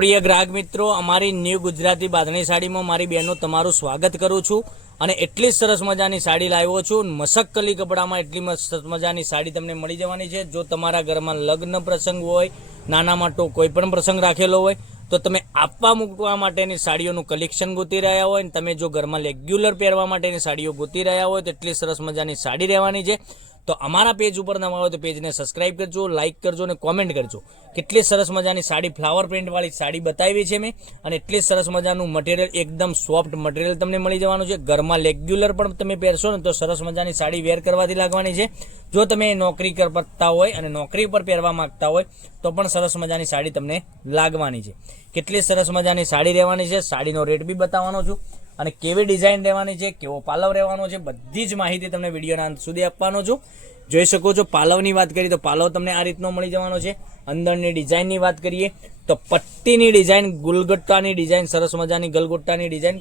પ્રિય ગ્રાહક મિત્રો, અમારી ન્યૂ ગુજરાતી બાંધણી સાડીમાં મારી બહેનો તમારું સ્વાગત કરું છું અને એટલી સરસ મજાની સાડી લાવ્યો છું. મસકલી કપડામાં એટલી સરસ મજાની સાડી તમને મળી જવાની છે. જો તમારા ઘરમાં લગ્ન પ્રસંગ હોય, નાના મોટો કોઈ પણ પ્રસંગ રાખેલો હોય તો તમે આપવા મૂકવા માટેની સાડીઓનું કલેક્શન ગોતી રહ્યા હોય અને તમે જો ઘરમાં રેગ્યુલર પહેરવા માટેની સાડીઓ ગોતી રહ્યા હોય તો એટલી સરસ મજાની સાડી રહેવાની છે. તો અમારા પેજ ઉપર નવા હોય તો પેજને સબસ્ક્રાઇબ કરજો, લાઇક કરજો અને કોમેન્ટ કરજો. કેટલી સરસ મજાની સાડી, ફ્લાવર પ્રિન્ટવાળી સાડી બતાવી છે મેં અને એટલી સરસ મજાનું મટીરિયલ, એકદમ સોફ્ટ મટીરિયલ તમને મળી જવાનું છે. ઘરમાં રેગ્યુલર પણ તમે પહેરશો ને તો સરસ મજાની સાડી વેર કરવાથી લાગવાની છે. જો તમે નોકરી કરતા હોય અને નોકરી પર પહેરવા માંગતા હોય તો પણ સરસ મજાની સાડી તમને લાગવાની છે. કેટલી સરસ મજાની સાડી રહેવાની છે. સાડીનો રેટ બી બતાવવાનો છું અને કેવી ડિઝાઇન રહેવાની છે, કેવો પાલવ રહેવાનો છે, બધી જ માહિતી તમને વિડીયોના અંત સુધી આપવાનો છું. જોઈ શકો છો. પાલવની વાત કરીએ તો પાલવ તમને આ રીતનો મળી જવાનો છે. અંદરની ડિઝાઇનની વાત કરીએ તો પટ્ટીની ડિઝાઇન, ગુલગટ્ટાની ડિઝાઇન, સરસ મજાની ગલગોટ્ટાની ડિઝાઇન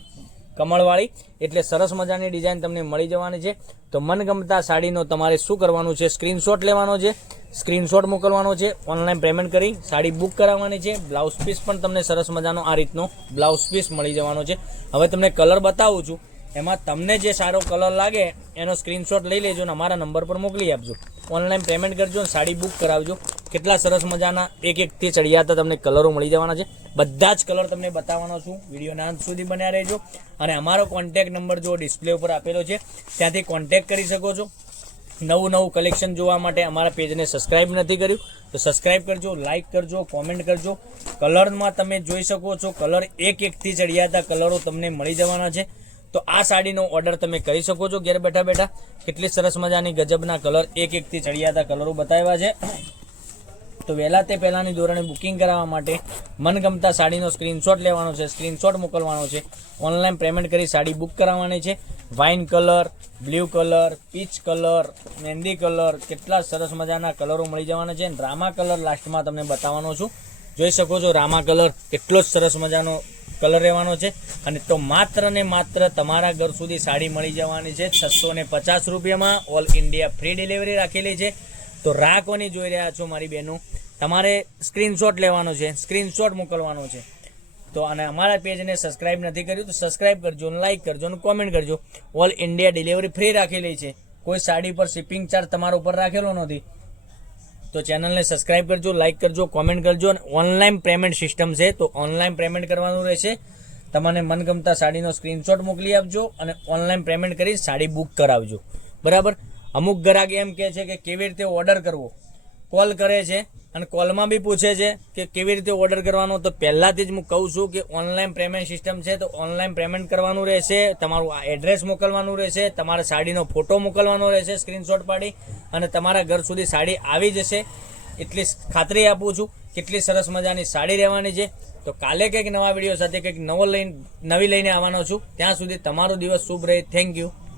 કમળવાળી, એટલે સરસ મજાની ડિઝાઇન તમને મળી જવાની છે. તો મનગમતા સાડીનો તમારે શું કરવાનું છે, સ્ક્રીનશોટ લેવાનો છે, સ્ક્રીનશોટ મોકલવાનો છે, ઓનલાઈન પેમેન્ટ કરી સાડી બુક કરાવવાની છે. બ્લાઉઝ પીસ પણ તમને સરસ મજાનો આ રીતનો બ્લાઉઝ પીસ મળી જવાનો છે. હવે તમને કલર બતાવું છું, એમાં તમને જે સારો કલર લાગે એનો સ્ક્રીનશોટ લઈ લેજો અને અમારા નંબર પર મોકલી આપજો. ઓનલાઈન પેમેન્ટ કરજો અને સાડી બુક કરાવજો. કેટલા સરસ મજાના એકથી ચડિયાતા તમને કલરો મળી જવાના છે. બધા જ કલર તમને બતાવવાનો છું. વિડીયોના અંત સુધી બન્યા રહેજો અને અમારો કોન્ટેક્ટ નંબર જો ડિસ્પ્લે ઉપર આપેલો છે ત્યાંથી કોન્ટેક્ટ કરી શકો છો. નવું કલેક્શન જોવા માટે અમારા પેજને સબસ્ક્રાઇબ નથી કર્યું તો સબસ્ક્રાઇબ કરજો, લાઇક કરજો, કોમેન્ટ કરજો. કલરમાં તમે જોઈ શકો છો, કલર એકથી ચડિયાતા કલરો તમને મળી જવાના છે. તો આ સાડીનો ઓર્ડર તમે કરી શકો છો ઘેર બેઠા બેઠા. કેટલી સરસ મજાની ગજબના કલર, એકથી ચડિયાતા કલરો બતાવ્યા છે. તો વહેલા તે પહેલાંની ધોરણે બુકિંગ કરાવવા માટે મનગમતા સાડીનો સ્ક્રીનશોટ લેવાનો છે, સ્ક્રીનશોટ મોકલવાનો છે, ઓનલાઈન પેમેન્ટ કરી સાડી બુક કરાવવાની છે. Wine colour, blue colour, peach colour, mehndi colour, કેટલા સરસ મજાના કલરો મળી જવાના છે. રામા કલર લાસ્ટમાં તમને બતાવવાનો છું. જોઈ શકો છો રામા કલર એટલો જ સરસ મજાનો કલર રહેવાનો છે. અને તો માત્ર ને માત્ર તમારા ઘર સુધી સાડી મળી જવાની છે 650 રૂપિયામાં. ઓલ ઇન્ડિયા ફ્રી ડિલિવરી રાખેલી છે. તો રાહ કોની જોઈ રહ્યા છો મારી બહેનો? તમારે સ્ક્રીનશોટ લેવાનો છે, સ્ક્રીનશોટ મોકલવાનો છે. તો અને અમારા પેજને સબસ્ક્રાઇબ નથી કર્યું તો સબસ્ક્રાઇબ કરજો, લાઇક કરજો અને કોમેન્ટ કરજો. ઓલ ઇન્ડિયા ડિલિવરી ફ્રી રાખેલી છે. કોઈ સાડી પર શિપિંગ ચાર્જ તમારા ઉપર રાખેલો નથી. તો ચેનલને સબસ્ક્રાઇબ કરજો, લાઇક કરજો, કોમેન્ટ કરજો. અને ઓનલાઈન પેમેન્ટ સિસ્ટમ છે તો ઓનલાઈન પેમેન્ટ કરવાનું રહેશે. તમને મનગમતા સાડીનો સ્ક્રીનશોટ મોકલી આપજો અને ઓનલાઈન પેમેન્ટ કરી સાડી બુક કરાવજો. બરાબર. અમુક ગ્રાહક એમ કહે છે કે કેવી રીતે ઓર્ડર કરવો, કોલ કરે છે અને કોલમાં બી પૂછે છે કે કેવી રીતે ઓર્ડર કરવાનો. તો પહેલાંથી જ હું કહું છું કે ઓનલાઈન પેમેન્ટ સિસ્ટમ છે તો ઓનલાઈન પેમેન્ટ કરવાનું રહેશે. તમારું એડ્રેસ મોકલવાનું રહેશે, તમારે સાડીનો ફોટો મોકલવાનો રહેશે સ્ક્રીનશોટ પાડી અને તમારા ઘર સુધી સાડી આવી જશે. એટલી ખાતરી આપું છું. કેટલી સરસ મજાની સાડી રહેવાની છે. તો કાલે કંઈક નવા વિડીયો સાથે કંઈક નવી લઈને આવવાનો છું. ત્યાં સુધી તમારો દિવસ શુભ રહે. Thank you.